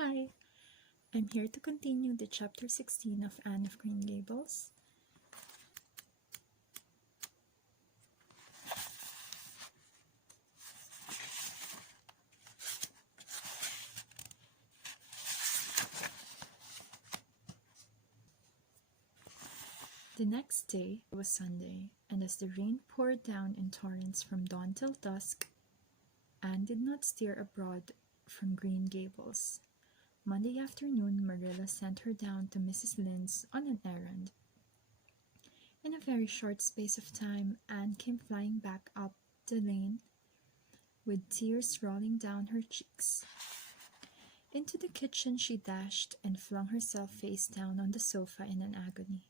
Hi, I'm here to continue the chapter 16 of Anne of Green Gables. The next day was Sunday, and as the rain poured down in torrents from dawn till dusk, Anne did not stir abroad from Green Gables. Monday afternoon, Marilla sent her down to Mrs. Lynde's on an errand. In a very short space of time, Anne came flying back up the lane with tears rolling down her cheeks. Into the kitchen she dashed and flung herself face down on the sofa in an agony.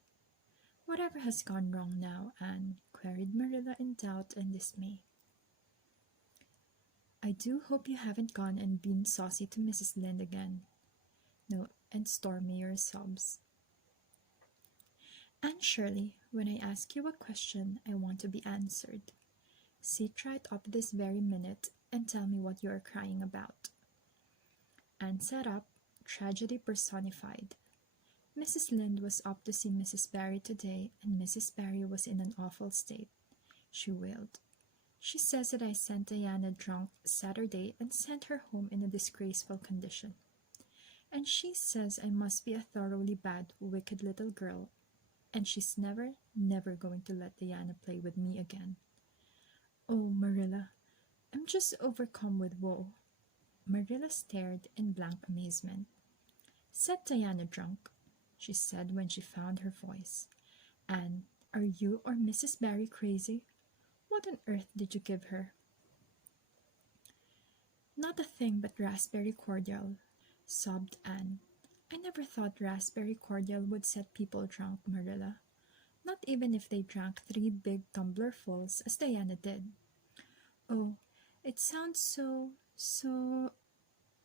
"Whatever has gone wrong now, Anne?" queried Marilla in doubt and dismay. "I do hope you haven't gone and been saucy to Mrs. Lynde again." No, and stormy your sobs. "Anne Shirley, when I ask you a question, I want to be answered. Sit right up this very minute and tell me what you are crying about." Anne sat up, tragedy personified. Mrs. Lynde was up to see Mrs. Barry today, and Mrs. Barry was in an awful state. She wailed. "She says that I sent Diana drunk Saturday and sent her home in a disgraceful condition. And she says I must be a thoroughly bad, wicked little girl, and she's never going to let Diana play with me again. Oh, Marilla, I'm just overcome with woe." Marilla stared in blank amazement. "Set Diana drunk," she said when she found her voice. "Anne, are you or Mrs. Barry crazy? What on earth did you give her?" "Not a thing but raspberry cordial," sobbed Anne. "I never thought raspberry cordial would set people drunk, Marilla. Not even if they drank 3 big tumblerfuls, as Diana did. Oh, it sounds so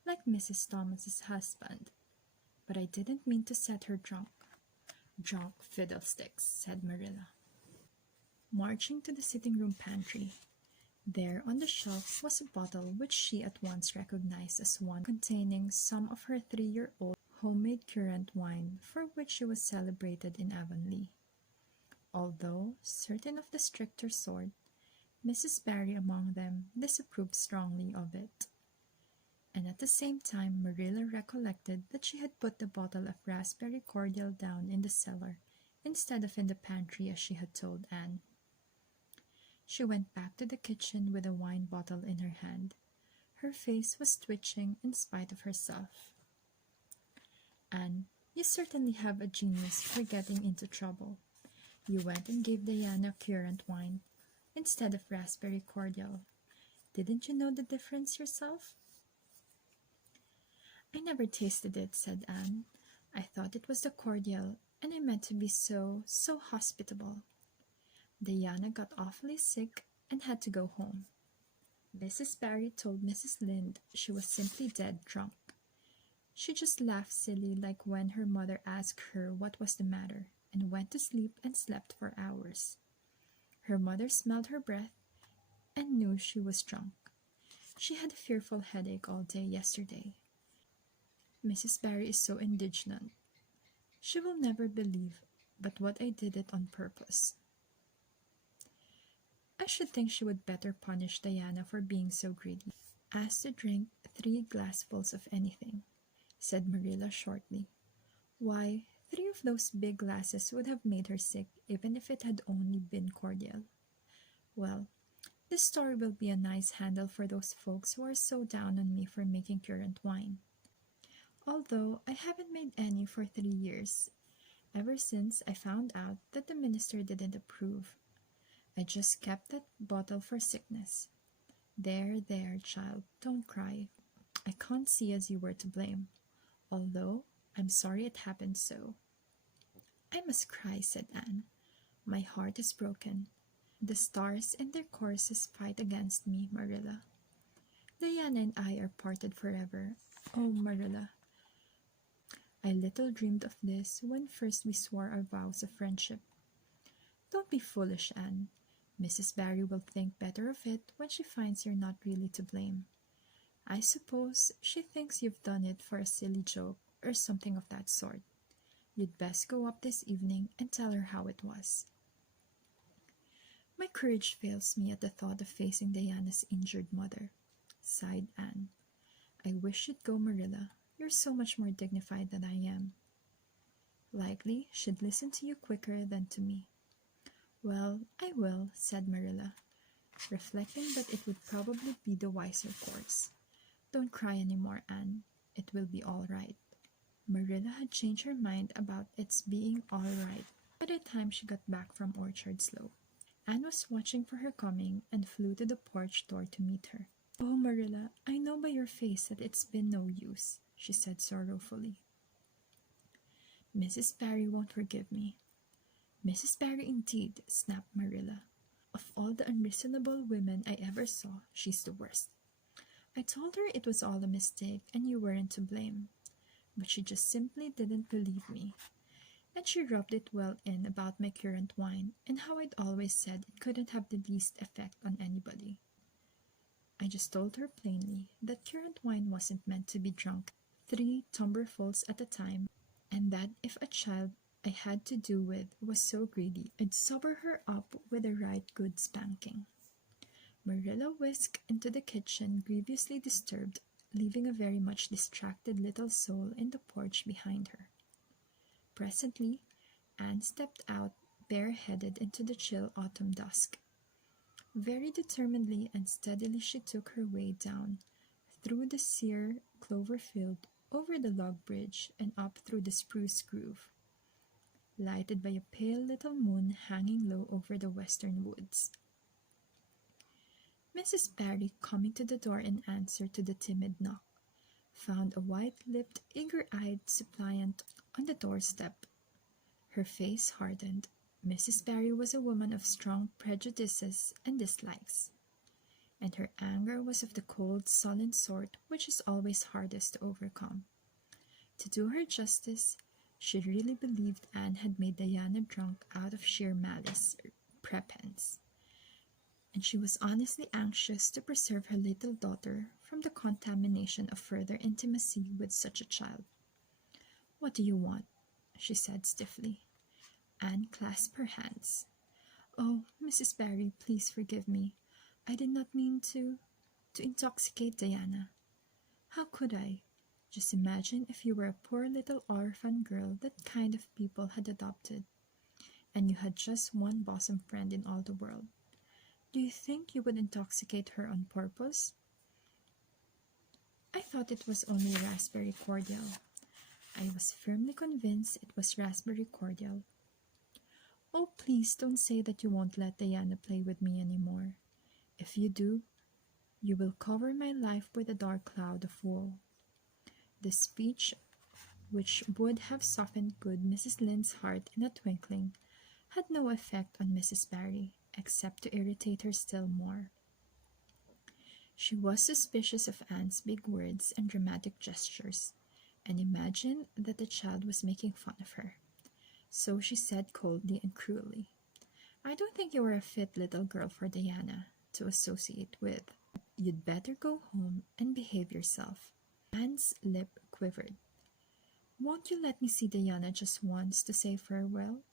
like Mrs. Thomas's husband. But I didn't mean to set her drunk." "Drunk fiddlesticks," said Marilla. Marching to the sitting-room pantry, there on the shelf was a bottle which she at once recognized as one containing some of her 3-year-old homemade currant wine for which she was celebrated in Avonlea. Although certain of the stricter sort, Mrs. Barry among them disapproved strongly of it. And at the same time Marilla recollected that she had put the bottle of raspberry cordial down in the cellar instead of in the pantry as she had told Anne. She went back to the kitchen with a wine bottle in her hand. Her face was twitching in spite of herself. "Anne, you certainly have a genius for getting into trouble. You went and gave Diana currant wine instead of raspberry cordial. Didn't you know the difference yourself?" "I never tasted it," said Anne. "I thought it was the cordial, and I meant to be so hospitable. Diana got awfully sick and had to go home. Mrs. Barry told Mrs. Lynde she was simply dead drunk. She just laughed silly like when her mother asked her what was the matter, and went to sleep and slept for hours. Her mother smelled her breath and knew she was drunk. She had a fearful headache all day yesterday. Mrs. Barry is so indignant. She will never believe but what I did it on purpose." "I should think she would better punish Diana for being so greedy as to drink 3 glassfuls of anything," said Marilla shortly. "Why, 3 of those big glasses would have made her sick even if it had only been cordial. Well, this story will be a nice handle for those folks who are so down on me for making currant wine. Although I haven't made any for 3 years, ever since I found out that the minister didn't approve. I just kept that bottle for sickness. There, child, don't cry. I can't see as you were to blame, although I'm sorry it happened so." "I must cry," said Anne. "My heart is broken. The stars in their courses fight against me, Marilla. Diana and I are parted forever. Oh, Marilla, I little dreamed of this when first we swore our vows of friendship. Don't be foolish, Anne. Mrs. Barry will think better of it when she finds you're not really to blame. I suppose she thinks you've done it for a silly joke or something of that sort. You'd best go up this evening and tell her how it was." "My courage fails me at the thought of facing Diana's injured mother," sighed Anne. "I wish you'd go, Marilla. You're so much more dignified than I am." "Likely she'd listen to you quicker than to me." "Well, I will," said Marilla, reflecting that it would probably be the wiser course. "Don't cry any more, Anne. It will be all right." Marilla had changed her mind about its being all right by the time she got back from Orchard Slope. Anne was watching for her coming and flew to the porch door to meet her. "Oh, Marilla, I know by your face that it's been no use," she said sorrowfully. "Mrs. Barry won't forgive me." "Mrs. Barry indeed," snapped Marilla. "Of all the unreasonable women I ever saw, she's the worst. I told her it was all a mistake and you weren't to blame. But she just simply didn't believe me. And she rubbed it well in about my currant wine and how I'd always said it couldn't have the least effect on anybody. I just told her plainly that currant wine wasn't meant to be drunk 3 tumblerfuls at a time, and that if a child I had to do with was so greedy, I'd sober her up with a right good spanking." Marilla whisked into the kitchen, grievously disturbed, leaving a very much distracted little soul in the porch behind her. Presently, Anne stepped out bareheaded into the chill autumn dusk. Very determinedly and steadily she took her way down, through the sere clover field, over the log bridge, and up through the spruce grove, lighted by a pale little moon hanging low over the western woods. Mrs. Barry, coming to the door in answer to the timid knock, found a white-lipped, eager-eyed suppliant on the doorstep. Her face hardened. Mrs. Barry was a woman of strong prejudices and dislikes, and her anger was of the cold, sullen sort which is always hardest to overcome. To do her justice, she really believed Anne had made Diana drunk out of sheer malice, prepense, and she was honestly anxious to preserve her little daughter from the contamination of further intimacy with such a child. "What do you want?" she said stiffly. Anne clasped her hands. "Oh, Mrs. Barry, please forgive me. I did not mean to intoxicate Diana. How could I? Just imagine if you were a poor little orphan girl that kind of people had adopted, and you had just one bosom friend in all the world. Do you think you would intoxicate her on purpose?" "I thought it was only raspberry cordial." I was firmly convinced it was raspberry cordial. "Oh, please don't say that you won't let Diana play with me anymore. If you do, you will cover my life with a dark cloud of woe." This speech, which would have softened good Mrs. Lynde's heart in a twinkling, had no effect on Mrs. Barry, except to irritate her still more. She was suspicious of Anne's big words and dramatic gestures, and imagined that the child was making fun of her. So she said coldly and cruelly, "I don't think you are a fit little girl for Diana to associate with. You'd better go home and behave yourself." Anne's lip quivered. "Won't you let me see Diana just once to say farewell?"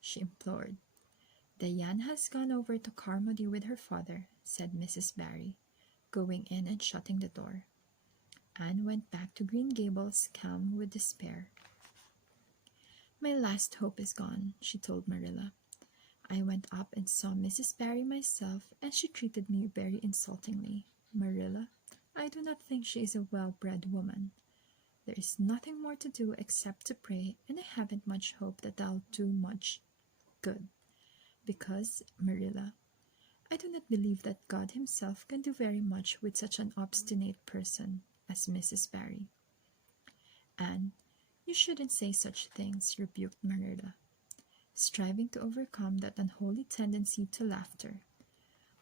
she implored. "Diana has gone over to Carmody with her father," said Mrs. Barry, going in and shutting the door. Anne went back to Green Gables, calm with despair. "My last hope is gone," she told Marilla. "I went up and saw Mrs. Barry myself, and she treated me very insultingly. Marilla, I do not think she is a well-bred woman. There is nothing more to do except to pray, and I haven't much hope that I'll do much good. Because, Marilla, I do not believe that God himself can do very much with such an obstinate person as Mrs. Barry." "Anne, you shouldn't say such things," rebuked Marilla, striving to overcome that unholy tendency to laughter,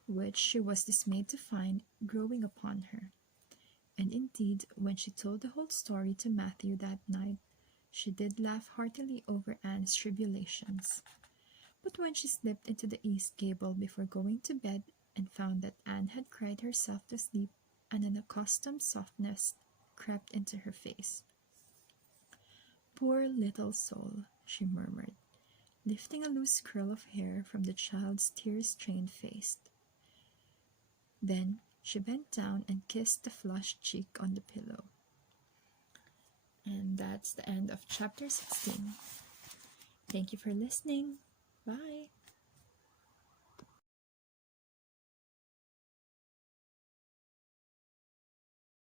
which she was dismayed to find growing upon her. And indeed, when she told the whole story to Matthew that night, she did laugh heartily over Anne's tribulations. But when she slipped into the east gable before going to bed and found that Anne had cried herself to sleep and an accustomed softness crept into her face. "Poor little soul," she murmured, lifting a loose curl of hair from the child's tear-stained face. Then she bent down and kissed the flushed cheek on the pillow. And that's the end of chapter 16. Thank you for listening.